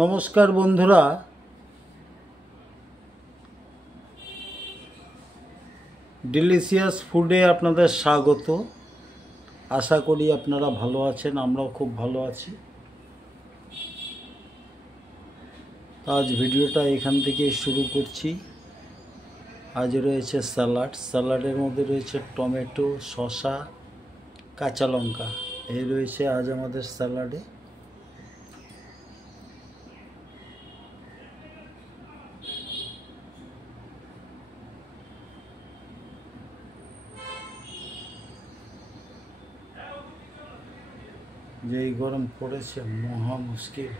নমস্কার বন্ধুরা, ডিলিশিয়াস ফুডে আপনাদের স্বাগত। আশা করি আপনারা ভালো আছেন, আমরাও খুব ভালো আছি। আজ ভিডিওটা এখান থেকে শুরু করছি। আজ রয়েছে স্যালাডের মধ্যে রয়েছে টমেটো, শসা, কাঁচা লঙ্কা। এই রয়েছে আজ আমাদের স্যালাডে। যে এই গরম পড়েছে মহা মুশকিল।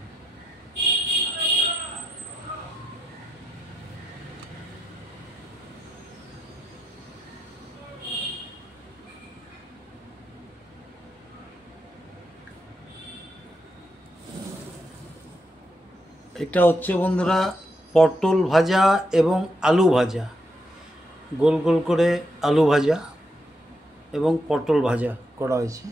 এটা হচ্ছে বন্ধুরা পটল ভাজা এবং আলু ভাজা, গোল গোল করে আলু ভাজা এবং পটল ভাজা করা হয়েছে।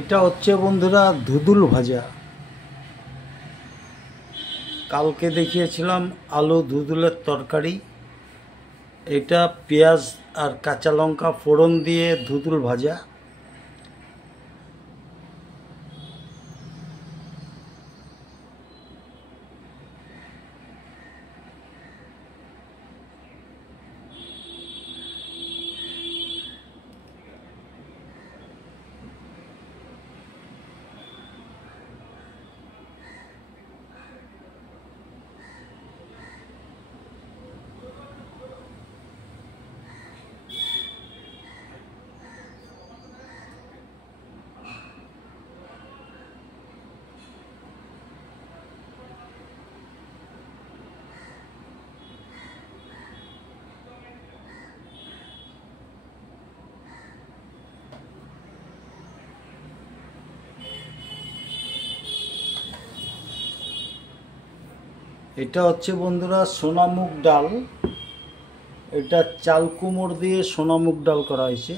এটা হচ্ছে বন্ধুরা ধুদুল ভাজা। কালকে দেখিয়েছিলাম আলু ধুদুলের তরকারি। এটা পেঁয়াজ আর কাঁচা লঙ্কা ফোড়ন দিয়ে ধুদুল ভাজা। এটা হচ্ছে বন্ধুরা সোনামুগ ডাল। এটা চাল কুমড় দিয়ে সোনামুগ ডাল করা হয়েছে।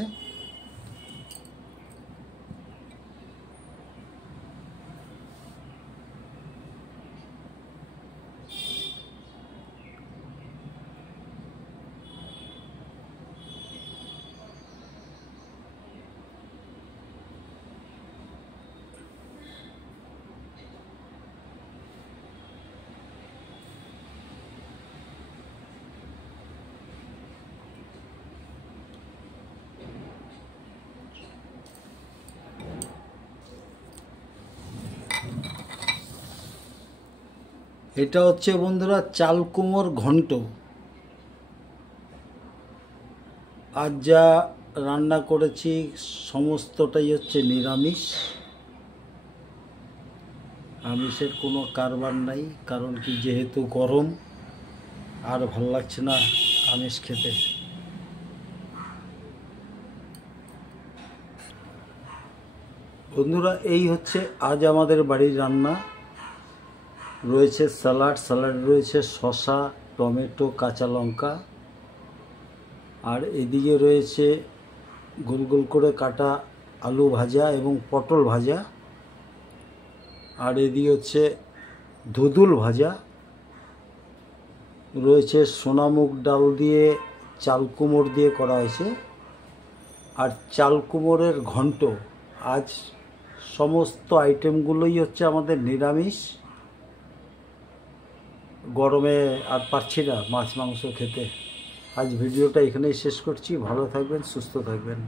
এটা হচ্ছে বন্ধুরা চাল কুমড় ঘন্ট। আজ যা রান্না করেছি সমস্তটাই হচ্ছে নিরামিষ। আমিষের কোনো কারবার নাই, কারণ কি যেহেতু গরম আর ভাল লাগছে না আমিষ খেতে। বন্ধুরা এই হচ্ছে আজ আমাদের বাড়ির রান্না। রয়েছে স্যালাড রয়েছে শসা, টমেটো, কাঁচা লঙ্কা, আর এদিকে রয়েছে গোল গোল করে কাটা আলু ভাজা এবং পটল ভাজা, আর এদিকে হচ্ছে ধুদুল ভাজা। রয়েছে সোনামুগ ডাল দিয়ে চাল কুমড় দিয়ে করা হয়েছে, আর চাল কুমড়ের ঘন্ট। আজ সমস্ত আইটেমগুলোই হচ্ছে আমাদের নিরামিষ। গরমে আর পারছি না মাছ মাংস খেতে। আজ ভিডিওটা এখানেই শেষ করছি। ভালো থাকবেন, সুস্থ থাকবেন।